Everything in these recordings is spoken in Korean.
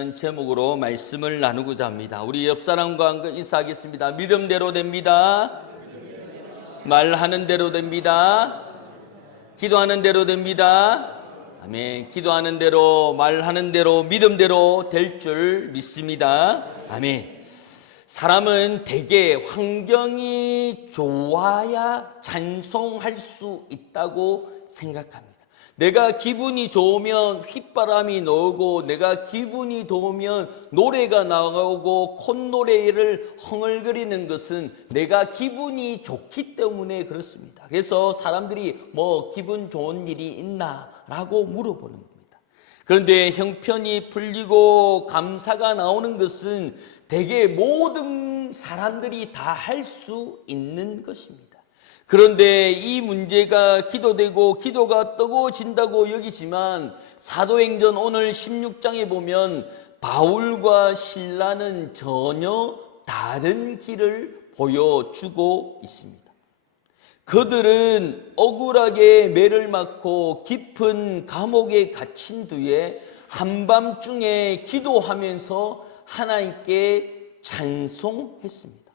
제목으로 말씀을 나누고자 합니다. 우리 옆 사람과 인사하겠습니다. 믿음대로 됩니다. 말하는 대로 됩니다. 기도하는 대로 됩니다. 아멘. 기도하는 대로, 말하는 대로, 믿음대로 될 줄 믿습니다. 아멘. 사람은 대개 환경이 좋아야 찬송할 수 있다고 생각합니다. 내가 기분이 좋으면 휘바람이 나오고, 내가 기분이 좋으면 노래가 나오고, 콧노래를 흥얼거리는 것은 내가 기분이 좋기 때문에 그렇습니다. 그래서 사람들이 기분 좋은 일이 있나? 라고 물어보는 겁니다. 그런데 형편이 풀리고 감사가 나오는 것은 대개 모든 사람들이 다 할 수 있는 것입니다. 그런데 이 문제가 기도되고 기도가 뜨거워진다고 여기지만 사도행전 오늘 16장에 보면 바울과 실라는 전혀 다른 길을 보여주고 있습니다. 그들은 억울하게 매를 맞고 깊은 감옥에 갇힌 뒤에 한밤중에 기도하면서 하나님께 찬송했습니다.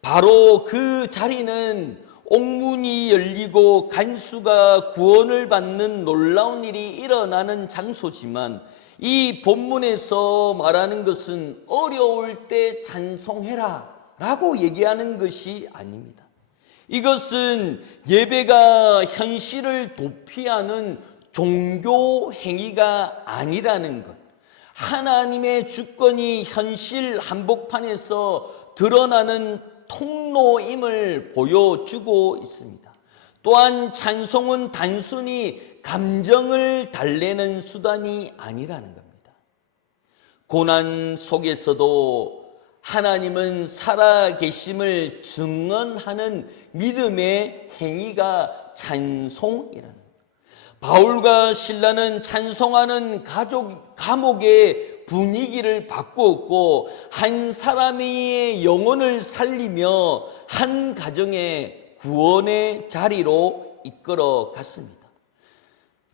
바로 그 자리는 옥문이 열리고 간수가 구원을 받는 놀라운 일이 일어나는 장소지만, 이 본문에서 말하는 것은 어려울 때 찬송해라 라고 얘기하는 것이 아닙니다. 이것은 예배가 현실을 도피하는 종교 행위가 아니라는 것, 하나님의 주권이 현실 한복판에서 드러나는 통로임을 보여주고 있습니다. 또한 찬송은 단순히 감정을 달래는 수단이 아니라는 겁니다. 고난 속에서도 하나님은 살아계심을 증언하는 믿음의 행위가 찬송이라는 겁니다. 바울과 실라는 찬송하는 감옥의 분위기를 바꾸었고, 한 사람의 영혼을 살리며 한 가정의 구원의 자리로 이끌어 갔습니다.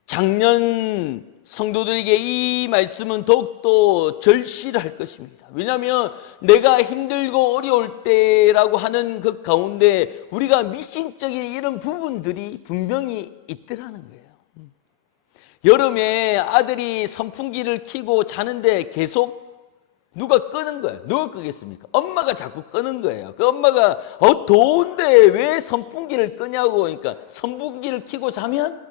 작년 성도들에게 이 말씀은 더욱더 절실할 것입니다. 왜냐하면 내가 힘들고 어려울 때라고 하는 그 가운데 우리가 미신적인 이런 부분들이 분명히 있더라는 거예요. 여름에 아들이 선풍기를 켜고 자는데 계속 누가 끄는 거예요. 누가 끄겠습니까? 엄마가 자꾸 끄는 거예요. 그 엄마가 더운데 왜 선풍기를 끄냐고. 그러니까 선풍기를 켜고 자면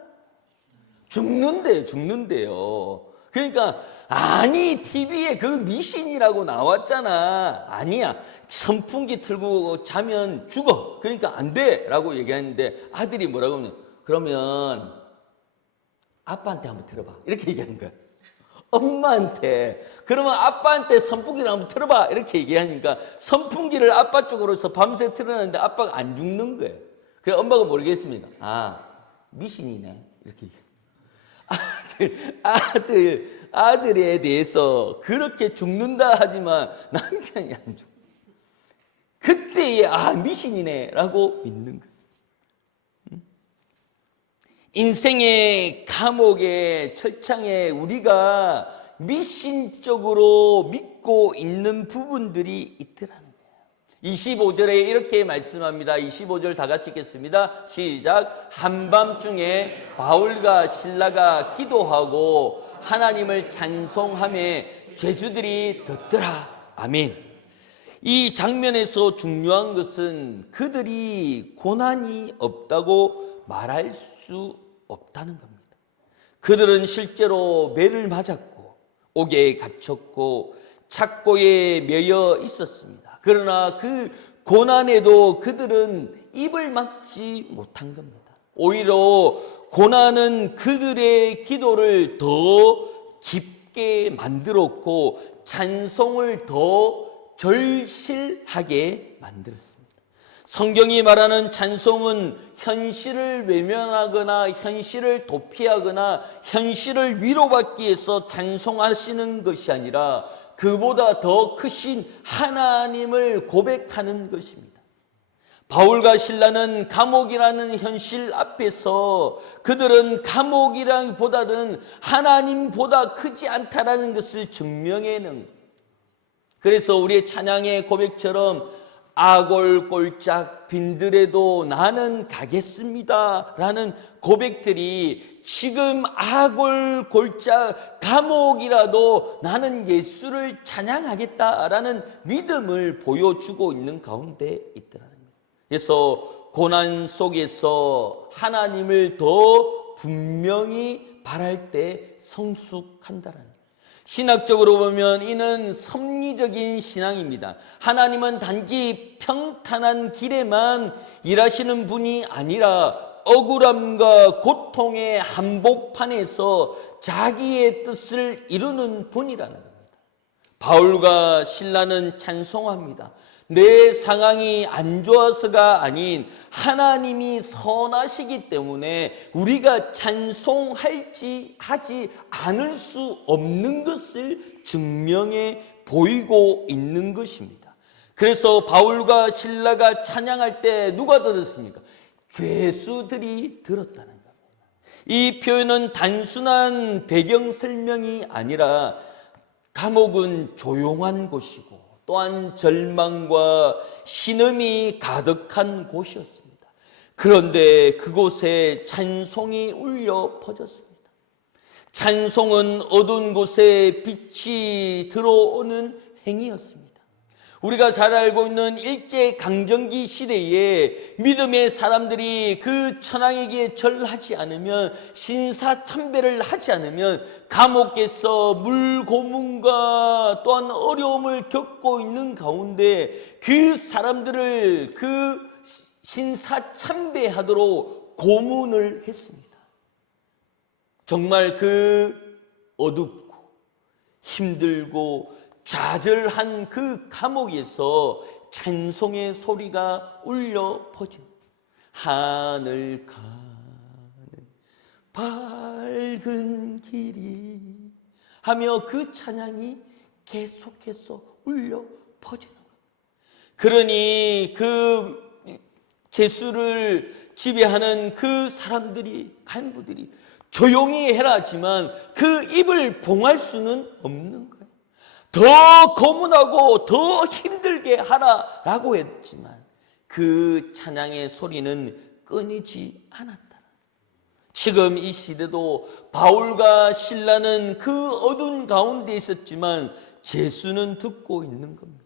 죽는데요. 그러니까 아니, TV에 그 미신이라고 나왔잖아. 아니야, 선풍기 틀고 자면 죽어. 그러니까 안 돼 라고 얘기하는데 아들이 뭐라고 하면, 그러면 아빠한테 한번 들어봐 이렇게 얘기하는 거야. 엄마한테. 그러면 아빠한테 선풍기를 한번 틀어봐 이렇게 얘기하니까 선풍기를 아빠 쪽으로서 밤새 틀어놨는데 아빠가 안 죽는 거예요. 그래 엄마가 모르겠습니까? 아, 미신이네 이렇게 아들에 대해서 그렇게 죽는다 하지만 남편이 안 죽어. 그때에 미신이네 라고 믿는 거예요. 인생의 감옥의 철창에 우리가 미신적으로 믿고 있는 부분들이 있더라는 거예요. 25절에 이렇게 말씀합니다. 25절 다 같이 읽겠습니다. 시작. 한밤중에 바울과 실라가 기도하고 하나님을 찬송하며 죄주들이 듣더라. 아멘. 이 장면에서 중요한 것은 그들이 고난이 없다고 말할 수 없다는 겁니다. 그들은 실제로 매를 맞았고 옥에 갇혔고 착고에 매여 있었습니다. 그러나 그 고난에도 그들은 입을 막지 못한 겁니다. 오히려 고난은 그들의 기도를 더 깊게 만들었고 찬송을 더 절실하게 만들었습니다. 성경이 말하는 찬송은 현실을 외면하거나 현실을 도피하거나 현실을 위로받기 위해서 찬송하시는 것이 아니라 그보다 더 크신 하나님을 고백하는 것입니다. 바울과 실라는 감옥이라는 현실 앞에서 그들은 감옥이라기보다는 하나님보다 크지 않다라는 것을 증명해낸. 그래서 우리의 찬양의 고백처럼 아골골짝 빈들에도 나는 가겠습니다 라는 고백들이 지금 아골골짝 감옥이라도 나는 예수를 찬양하겠다라는 믿음을 보여주고 있는 가운데 있더라는 거예요. 그래서 고난 속에서 하나님을 더 분명히 바랄 때 성숙한다는 거예요. 신학적으로 보면 이는 섭리적인 신앙입니다. 하나님은 단지 평탄한 길에만 일하시는 분이 아니라 억울함과 고통의 한복판에서 자기의 뜻을 이루는 분이라는 겁니다. 바울과 실라는 찬송합니다. 내 상황이 안 좋아서가 아닌 하나님이 선하시기 때문에 우리가 찬송하지 않을 수 없는 것을 증명해 보이고 있는 것입니다. 그래서 바울과 실라가 찬양할 때 누가 들었습니까? 죄수들이 들었다는 겁니다. 이 표현은 단순한 배경 설명이 아니라 감옥은 조용한 곳이고 또한 절망과 신음이 가득한 곳이었습니다. 그런데 그곳에 찬송이 울려 퍼졌습니다. 찬송은 어두운 곳에 빛이 들어오는 행위였습니다. 우리가 잘 알고 있는 일제강점기 시대에 믿음의 사람들이 그 천황에게 절하지 않으면, 신사참배를 하지 않으면 감옥에서 물고문과 또한 어려움을 겪고 있는 가운데 그 사람들을 그 신사참배하도록 고문을 했습니다. 정말 그 어둡고 힘들고 좌절한 그 감옥에서 찬송의 소리가 울려 퍼진, 하늘 가는 밝은 길이 하며 그 찬양이 계속해서 울려 퍼지는 거예요. 그러니 그 죄수를 지배하는 그 사람들이, 간부들이 조용히 해라 하지만 그 입을 봉할 수는 없는 거예요. 더 고문하고 더 힘들게 하라라고 했지만 그 찬양의 소리는 끊이지 않았다. 지금 이 시대도 바울과 실라는 그 어두운 가운데 있었지만 죄수는 듣고 있는 겁니다.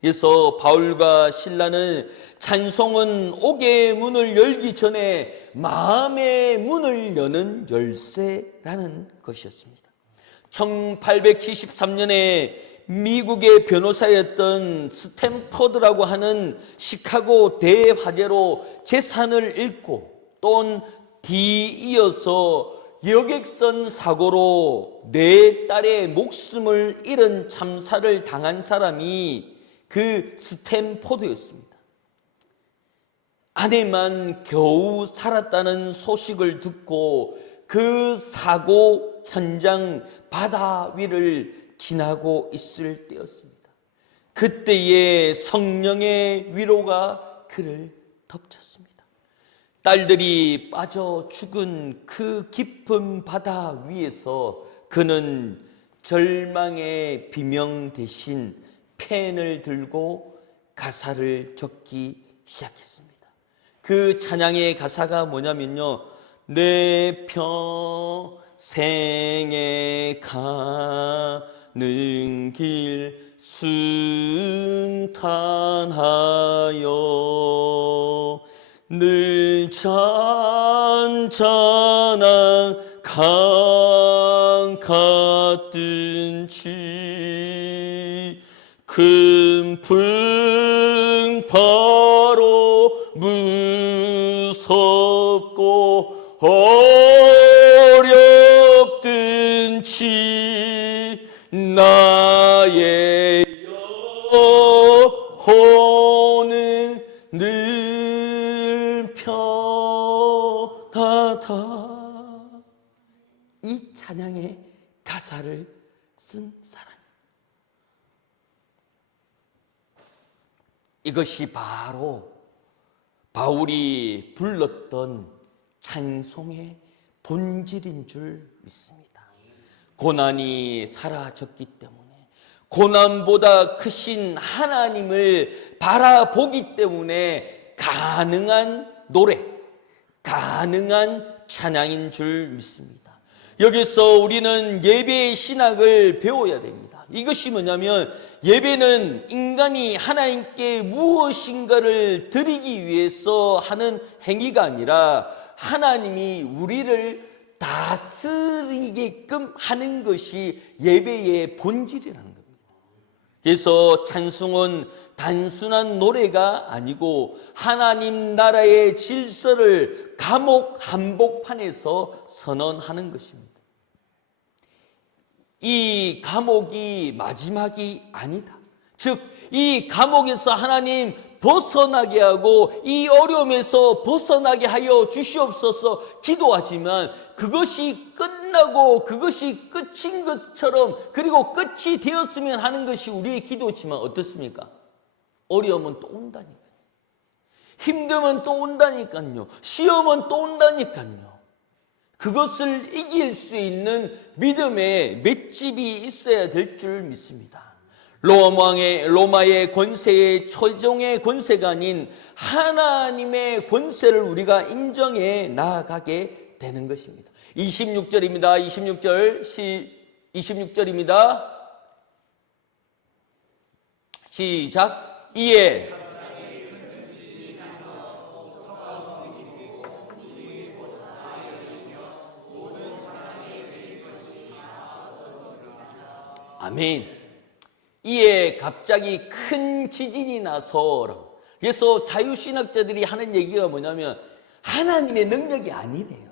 그래서 바울과 실라는 찬송은 옥의 문을 열기 전에 마음의 문을 여는 열쇠라는 것이었습니다. 1873년에 미국의 변호사였던 스탠퍼드라고 하는 시카고 대화재로 재산을 잃고 또 뒤이어서 여객선 사고로 4딸의 목숨을 잃은 참사를 당한 사람이 그 스탠퍼드였습니다. 아내만 겨우 살았다는 소식을 듣고 그 사고 현장 바다 위를 지나고 있을 때였습니다. 그때의 성령의 위로가 그를 덮쳤습니다. 딸들이 빠져 죽은 그 깊은 바다 위에서 그는 절망의 비명 대신 펜을 들고 가사를 적기 시작했습니다. 그 찬양의 가사가 뭐냐면요, 내 평생에 가는 길 순탄하여 늘 잔잔한 강 같든지 큰 풍파로 무섭고 어렵든지 나의 영혼은 늘 평하다. 이 찬양의 가사를 쓴 사람, 이것이 바로 바울이 불렀던 찬송의 본질인 줄 믿습니다. 고난이 사라졌기 때문에, 고난보다 크신 하나님을 바라보기 때문에 가능한 노래, 가능한 찬양인 줄 믿습니다. 여기서 우리는 예배의 신학을 배워야 됩니다. 이것이 뭐냐면, 예배는 인간이 하나님께 무엇인가를 드리기 위해서 하는 행위가 아니라 하나님이 우리를 다스리게끔 하는 것이 예배의 본질이라는 겁니다. 그래서 찬송은 단순한 노래가 아니고 하나님 나라의 질서를 감옥 한복판에서 선언하는 것입니다. 이 감옥이 마지막이 아니다. 즉, 이 감옥에서 하나님 벗어나게 하고 이 어려움에서 벗어나게 하여 주시옵소서 기도하지만, 그것이 끝나고 그것이 끝인 것처럼, 그리고 끝이 되었으면 하는 것이 우리의 기도지만 어떻습니까? 어려움은 또 온다니까요. 힘듦은 또 온다니까요. 시험은 또 온다니까요. 그것을 이길 수 있는 믿음의 맷집이 있어야 될 줄 믿습니다. 로마의 권세의 최종의 권세가 아닌 하나님의 권세를 우리가 인정해 나아가게 되는 것입니다. 26절입니다. 26절입니다. 시작. 이에 아멘. 이에 갑자기 큰 지진이 나서, 그래서 자유신학자들이 하는 얘기가 뭐냐면 하나님의 능력이 아니래요.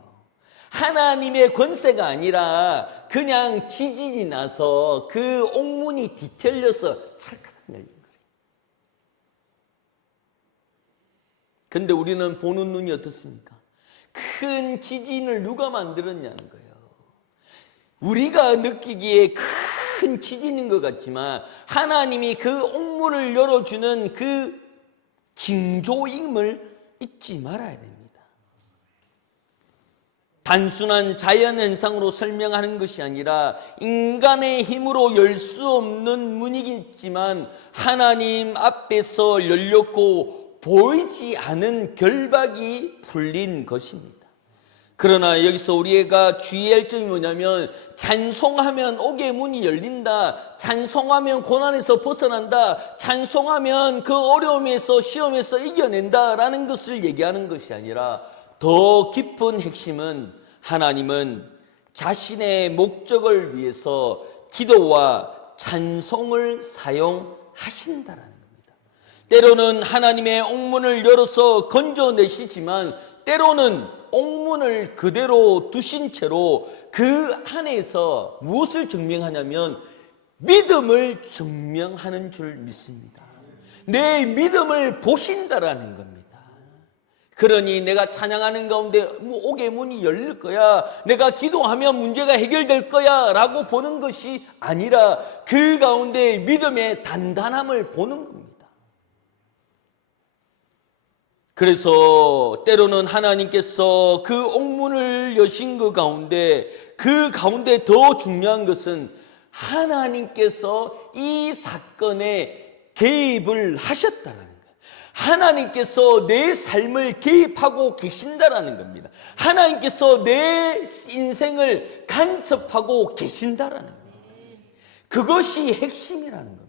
하나님의 권세가 아니라 그냥 지진이 나서 그 옥문이 뒤틀려서 찰칵 열린 거예요. 근데 우리는 보는 눈이 어떻습니까? 큰 지진을 누가 만들었냐는 거예요. 우리가 느끼기에 큰 지진인 것 같지만 하나님이 그 옥문을 열어주는 그 징조임을 잊지 말아야 됩니다. 단순한 자연현상으로 설명하는 것이 아니라 인간의 힘으로 열 수 없는 문이겠지만 하나님 앞에서 열렸고 보이지 않은 결박이 풀린 것입니다. 그러나 여기서 우리가 주의할 점이 뭐냐면, 찬송하면 옥의 문이 열린다, 찬송하면 고난에서 벗어난다, 찬송하면 그 어려움에서 시험에서 이겨낸다라는 것을 얘기하는 것이 아니라, 더 깊은 핵심은 하나님은 자신의 목적을 위해서 기도와 찬송을 사용하신다라는 겁니다. 때로는 하나님의 옥문을 열어서 건져내시지만, 때로는 옥문을 그대로 두신 채로 그 안에서 무엇을 증명하냐면 믿음을 증명하는 줄 믿습니다. 내 믿음을 보신다라는 겁니다. 그러니 내가 찬양하는 가운데 옥의 문이 열릴 거야, 내가 기도하면 문제가 해결될 거야 라고 보는 것이 아니라 그 가운데 믿음의 단단함을 보는 겁니다. 그래서 때로는 하나님께서 그 옥문을 여신 그 가운데 더 중요한 것은 하나님께서 이 사건에 개입을 하셨다는 거예요. 하나님께서 내 삶을 개입하고 계신다라는 겁니다. 하나님께서 내 인생을 간섭하고 계신다라는 겁니다. 그것이 핵심이라는 겁니다.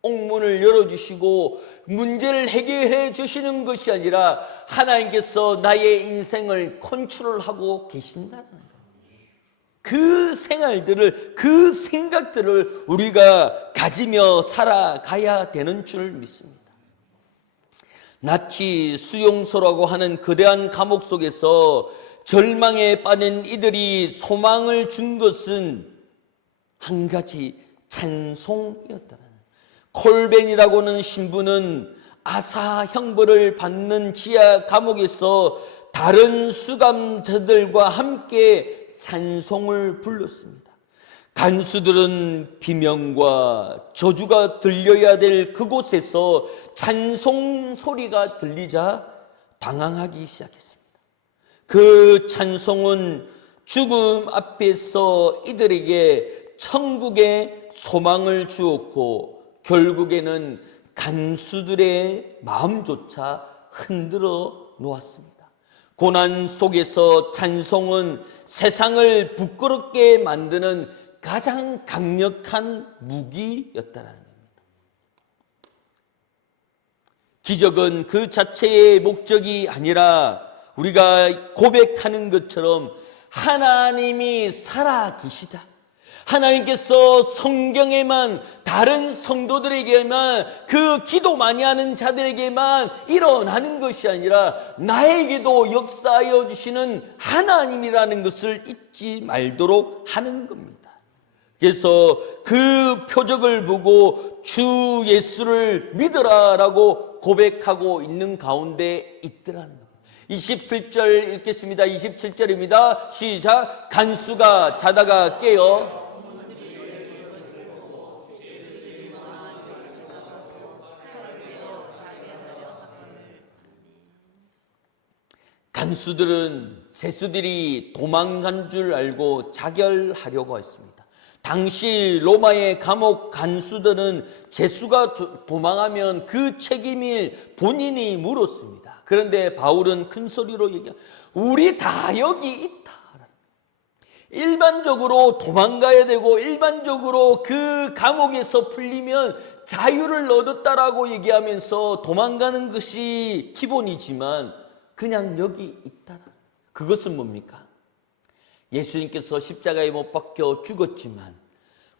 옥문을 열어주시고 문제를 해결해 주시는 것이 아니라 하나님께서 나의 인생을 컨트롤하고 계신다는 거예요. 그 생활들을, 그 생각들을 우리가 가지며 살아가야 되는 줄 믿습니다. 나치 수용소라고 하는 거대한 감옥 속에서 절망에 빠진 이들이 소망을 준 것은 한 가지 찬송이었다는. 콜벤이라고 하는 신부는 아사 형벌을 받는 지하 감옥에서 다른 수감자들과 함께 찬송을 불렀습니다. 간수들은 비명과 저주가 들려야 될 그곳에서 찬송 소리가 들리자 당황하기 시작했습니다. 그 찬송은 죽음 앞에서 이들에게 천국의 소망을 주었고 결국에는 간수들의 마음조차 흔들어 놓았습니다. 고난 속에서 찬송은 세상을 부끄럽게 만드는 가장 강력한 무기였다라는 겁니다. 기적은 그 자체의 목적이 아니라 우리가 고백하는 것처럼 하나님이 살아계시다. 하나님께서 성경에만 다른 성도들에게만 그 기도 많이 하는 자들에게만 일어나는 것이 아니라 나에게도 역사하여 주시는 하나님이라는 것을 잊지 말도록 하는 겁니다. 그래서 그 표적을 보고 주 예수를 믿으라라고 고백하고 있는 가운데 있더라는 겁니다. 27절 읽겠습니다. 27절입니다. 시작. 간수가 자다가 깨어 간수들은 죄수들이 도망간 줄 알고 자결하려고 했습니다. 당시 로마의 감옥 간수들은 죄수가 도망하면 그 책임을 본인이 물었습니다. 그런데 바울은 큰 소리로 얘기합니다. 우리 다 여기 있다. 일반적으로 도망가야 되고 일반적으로 그 감옥에서 풀리면 자유를 얻었다라고 얘기하면서 도망가는 것이 기본이지만 그냥 여기 있다라. 그것은 뭡니까? 예수님께서 십자가에 못 박혀 죽었지만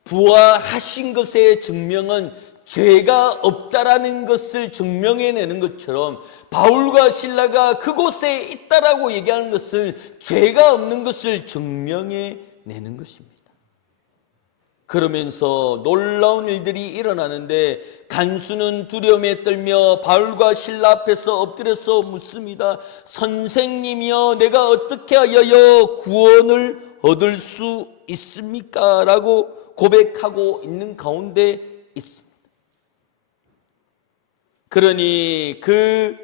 부활하신 것의 증명은 죄가 없다라는 것을 증명해내는 것처럼 바울과 실라가 그곳에 있다라고 얘기하는 것은 죄가 없는 것을 증명해내는 것입니다. 그러면서 놀라운 일들이 일어나는데 간수는 두려움에 떨며 바울과 실라 앞에서 엎드려서 묻습니다. 선생님이여, 내가 어떻게 하여 구원을 얻을 수 있습니까? 라고 고백하고 있는 가운데 있습니다. 그러니 그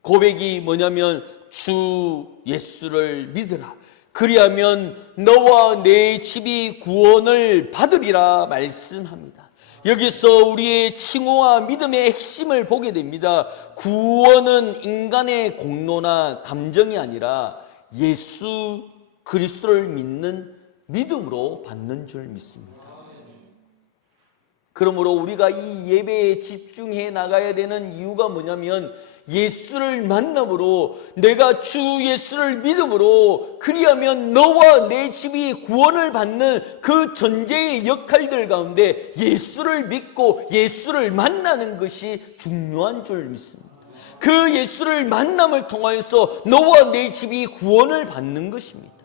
고백이 뭐냐면 주 예수를 믿으라. 그리하면 너와 내 집이 구원을 받으리라 말씀합니다. 여기서 우리의 칭호와 믿음의 핵심을 보게 됩니다. 구원은 인간의 공로나 감정이 아니라 예수 그리스도를 믿는 믿음으로 받는 줄 믿습니다. 그러므로 우리가 이 예배에 집중해 나가야 되는 이유가 뭐냐면 예수를 만남으로 내가 주 예수를 믿음으로 그리하면 너와 내 집이 구원을 받는 그 전제의 역할들 가운데 예수를 믿고 예수를 만나는 것이 중요한 줄 믿습니다. 그 예수를 만남을 통하여서 너와 내 집이 구원을 받는 것입니다.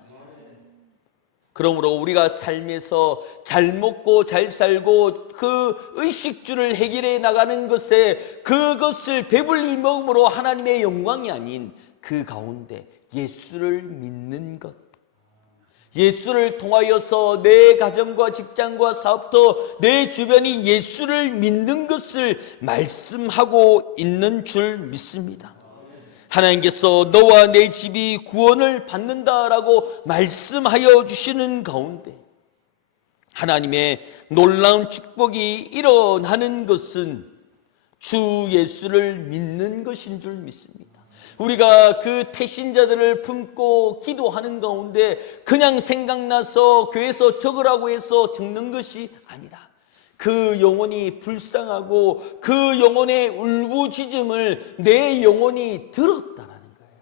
그러므로 우리가 삶에서 잘 먹고 잘 살고 그 의식주를 해결해 나가는 것에 그것을 배불리 먹음으로 하나님의 영광이 아닌 그 가운데 예수를 믿는 것, 예수를 통하여서 내 가정과 직장과 사업도 내 주변이 예수를 믿는 것을 말씀하고 있는 줄 믿습니다. 하나님께서 너와 내 집이 구원을 받는다라고 말씀하여 주시는 가운데 하나님의 놀라운 축복이 일어나는 것은 주 예수를 믿는 것인 줄 믿습니다. 우리가 그 태신자들을 품고 기도하는 가운데 그냥 생각나서 교회에서 적으라고 해서 적는 것이 아니라 그 영혼이 불쌍하고 그 영혼의 울부짖음을 내 영혼이 들었다라는 거예요.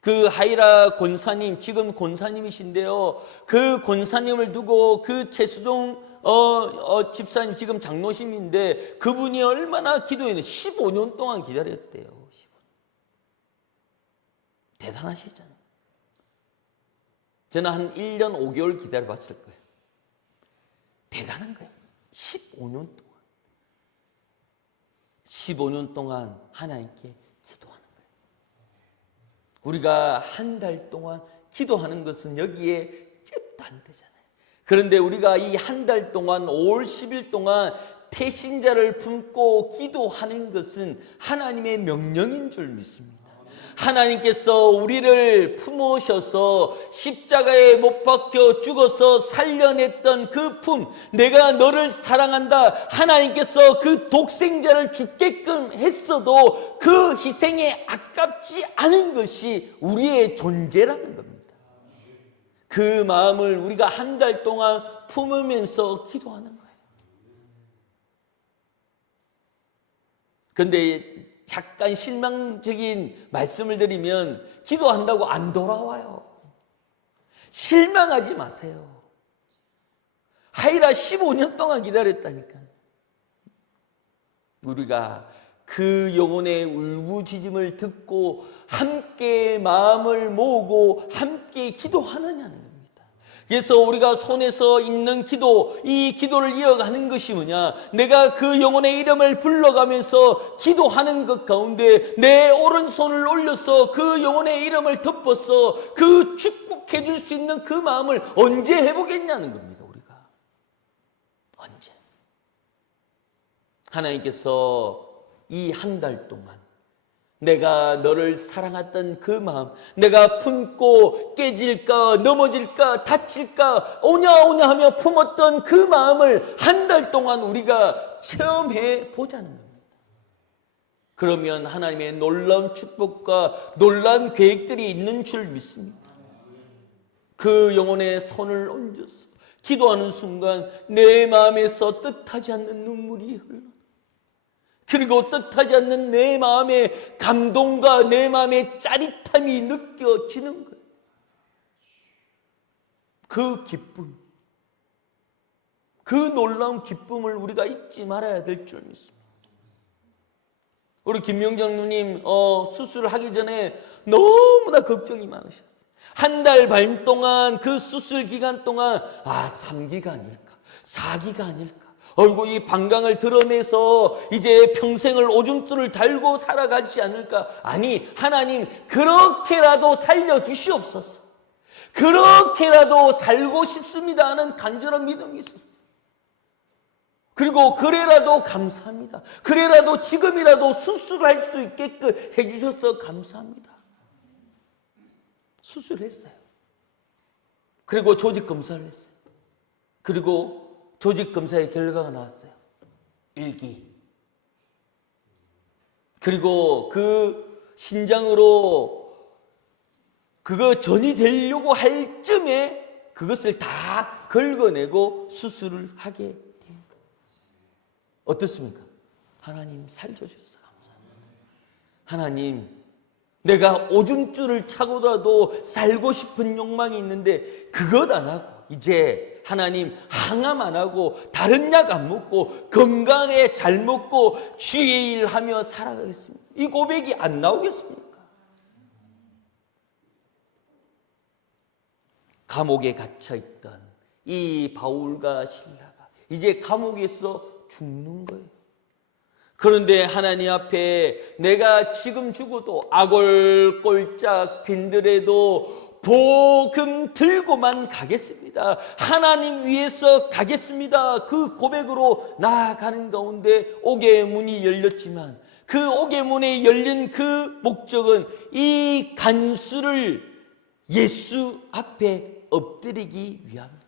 그 하이라 권사님, 지금 권사님이신데요. 그 권사님을 두고 그 최수종 집사님 지금 장로심인데 그분이 얼마나 기도했는데 15년 동안 기다렸대요. 15년. 대단하시잖아요. 저는 한 1년 5개월 기다려봤을 거예요. 대단한 거예요. 15년 동안. 15년 동안 하나님께 기도하는 거예요. 우리가 한 달 동안 기도하는 것은 여기에 안 되잖아요. 그런데 우리가 이 한 달 동안 5월 10일 동안 태신자를 품고 기도하는 것은 하나님의 명령인 줄 믿습니다. 하나님께서 우리를 품으셔서 십자가에 못 박혀 죽어서 살려냈던 그 품, 내가 너를 사랑한다. 하나님께서 그 독생자를 죽게끔 했어도 그 희생에 아깝지 않은 것이 우리의 존재라는 겁니다. 그 마음을 우리가 한 달 동안 품으면서 기도하는 거예요. 그런데 약간 실망적인 말씀을 드리면 기도한다고 안 돌아와요. 실망하지 마세요. 하이라 15년 동안 기다렸다니까. 우리가 그 영혼의 울부짖음을 듣고 함께 마음을 모으고 함께 기도하느냐는 겁니다. 그래서 우리가 손에서 읽는 기도, 이 기도를 이어가는 것이 뭐냐? 내가 그 영혼의 이름을 불러가면서 기도하는 것 가운데 내 오른손을 올려서 그 영혼의 이름을 덮어서 그 축복해 줄 수 있는 그 마음을 언제 해보겠냐는 겁니다. 우리가 언제? 하나님께서 이 한 달 동안 내가 너를 사랑했던 그 마음, 내가 품고 깨질까 넘어질까 다칠까 오냐 오냐 하며 품었던 그 마음을 한 달 동안 우리가 체험해 보자는 겁니다. 그러면 하나님의 놀라운 축복과 놀라운 계획들이 있는 줄 믿습니다. 그 영혼의 손을 얹어서 기도하는 순간 내 마음에서 뜻하지 않는 눈물이 흘러, 그리고 뜻하지 않는 내 마음의 감동과 내 마음의 짜릿함이 느껴지는 거예요. 그 기쁨, 그 놀라운 기쁨을 우리가 잊지 말아야 될 줄 믿습니다. 우리 김명정 누님 수술을 하기 전에 너무나 걱정이 많으셨어요. 한 달 반 동안 그 수술 기간 동안 3기가 아닐까 4기가 아닐까, 어이구 이 방광을 드러내서 이제 평생을 오줌줄을 달고 살아가지 않을까. 아니, 하나님 그렇게라도 살려주시옵소서, 그렇게라도 살고 싶습니다 하는 간절한 믿음이 있었어요. 그리고 그래라도 감사합니다, 그래라도 지금이라도 수술할 수 있게끔 해주셔서 감사합니다. 수술했어요. 그리고 조직검사를 했어요. 그리고 조직검사의 결과가 나왔어요. 1기. 그리고 그 신장으로 그거 전이 되려고 할 쯤에 그것을 다 긁어내고 수술을 하게 된 거예요. 어떻습니까? 하나님 살려주셔서 감사합니다. 하나님, 내가 오줌줄을 차고라도 살고 싶은 욕망이 있는데 그것 안 하고 이제 하나님 항암 안 하고 다른 약 안 먹고 건강에 잘 먹고 주의 일 하며 살아가겠습니다. 이 고백이 안 나오겠습니까? 감옥에 갇혀있던 이 바울과 실라가 이제 감옥에서 죽는 거예요. 그런데 하나님 앞에 내가 지금 죽어도 아골골짝 빈들에도 복음 들고만 가겠습니다, 하나님 위해서 가겠습니다, 그 고백으로 나아가는 가운데 옥의 문이 열렸지만 그 옥의 문에 열린 그 목적은 이 간수를 예수 앞에 엎드리기 위함입니다.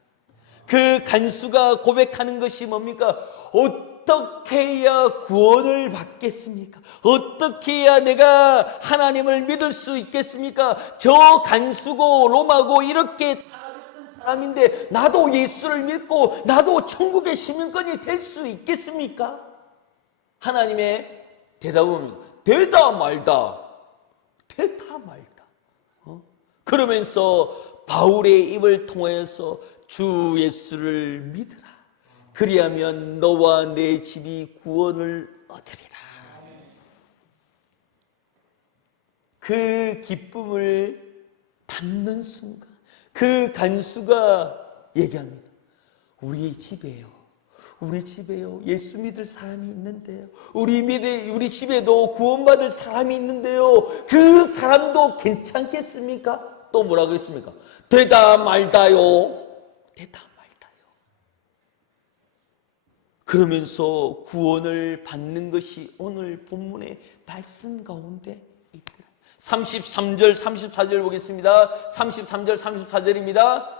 그 간수가 고백하는 것이 뭡니까? 어떻게 해야 구원을 받겠습니까? 어떻게 해야 내가 하나님을 믿을 수 있겠습니까? 저 간수고 로마고 이렇게 타락했던 사람인데 나도 예수를 믿고 나도 천국의 시민권이 될 수 있겠습니까? 하나님의 대답은 되다 말다, 되다 말다. 그러면서 바울의 입을 통하여서 주 예수를 믿으라, 그리하면 너와 내 집이 구원을 얻으리라. 그 기쁨을 받는 순간 그 간수가 얘기합니다. 우리 집에요 예수 믿을 사람이 있는데요, 우리 집에도 구원받을 사람이 있는데요, 그 사람도 괜찮겠습니까? 또 뭐라고 했습니까? 되다 말다요. 되다 말다요. 그러면서 구원을 받는 것이 오늘 본문의 말씀 가운데 있더라. 33절, 34절 보겠습니다. 33절, 34절입니다.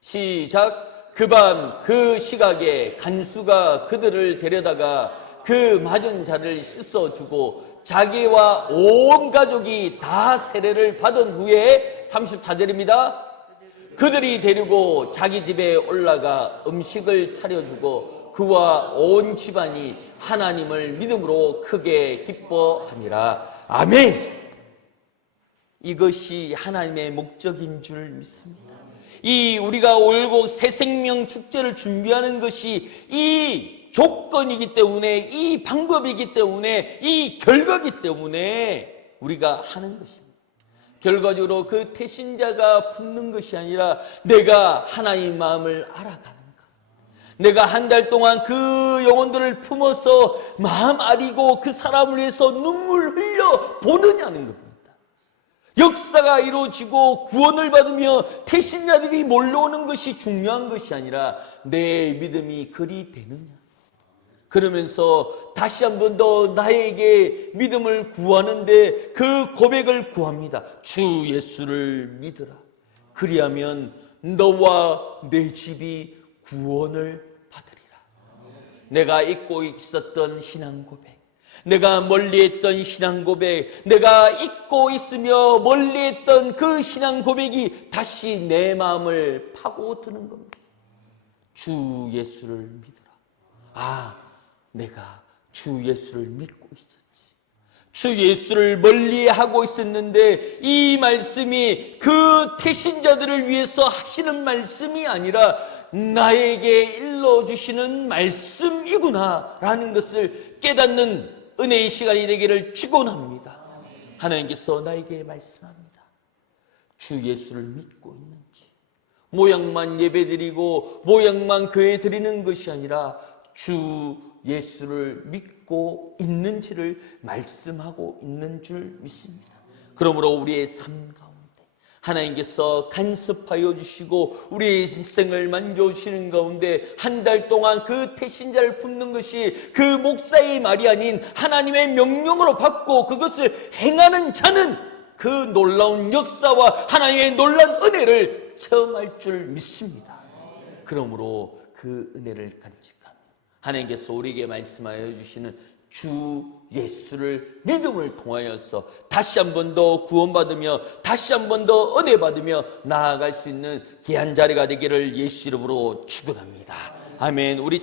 시작. 그 밤 그 시각에 간수가 그들을 데려다가 그 맞은 자를 씻어주고 자기와 온 가족이 다 세례를 받은 후에 34절입니다. 그들이 데리고 자기 집에 올라가 음식을 차려주고 그와 온 집안이 하나님을 믿음으로 크게 기뻐하니라. 아멘. 이것이 하나님의 목적인 줄 믿습니다. 이 우리가 올고 새 생명 축제를 준비하는 것이 이 조건이기 때문에, 이 방법이기 때문에, 이 결과이기 때문에 우리가 하는 것입니다. 결과적으로 그 태신자가 품는 것이 아니라 내가 하나님의 마음을 알아가는가, 내가 한 달 동안 그 영혼들을 품어서 마음 아리고 그 사람을 위해서 눈물 흘려 보느냐는 겁니다. 역사가 이루어지고 구원을 받으며 태신자들이 몰려오는 것이 중요한 것이 아니라 내 믿음이 그리 되느냐. 그러면서 다시 한 번 더 나에게 믿음을 구하는데 그 고백을 구합니다. 주 예수를 믿으라. 그리하면 너와 내 집이 구원을 받으리라. 내가 잊고 있었던 신앙 고백, 내가 멀리했던 신앙 고백, 내가 잊고 있으며 멀리했던 그 신앙 고백이 다시 내 마음을 파고드는 겁니다. 주 예수를 믿으라. 아, 내가 주 예수를 믿고 있었지. 주 예수를 멀리하고 있었는데 이 말씀이 그 태신자들을 위해서 하시는 말씀이 아니라 나에게 일러주시는 말씀이구나라는 것을 깨닫는 은혜의 시간이 되기를 축원합니다. 하나님께서 나에게 말씀합니다. 주 예수를 믿고 있는지, 모양만 예배드리고 모양만 교회 드리는 것이 아니라 주 예수를 믿고 있는지를 말씀하고 있는 줄 믿습니다. 그러므로 우리의 삶 가운데 하나님께서 간섭하여 주시고 우리의 인생을 만져주시는 가운데 한 달 동안 그 태신자를 품는 것이 그 목사의 말이 아닌 하나님의 명령으로 받고 그것을 행하는 자는 그 놀라운 역사와 하나님의 놀라운 은혜를 체험할 줄 믿습니다. 그러므로 그 은혜를 간직하며 하나님께서 우리에게 말씀하여 주시는 주 예수를 믿음을 통하여서 다시 한 번 더 구원받으며 다시 한 번 더 은혜 받으며 나아갈 수 있는 귀한 자리가 되기를 예수 이름으로 축원합니다. 아멘. 우리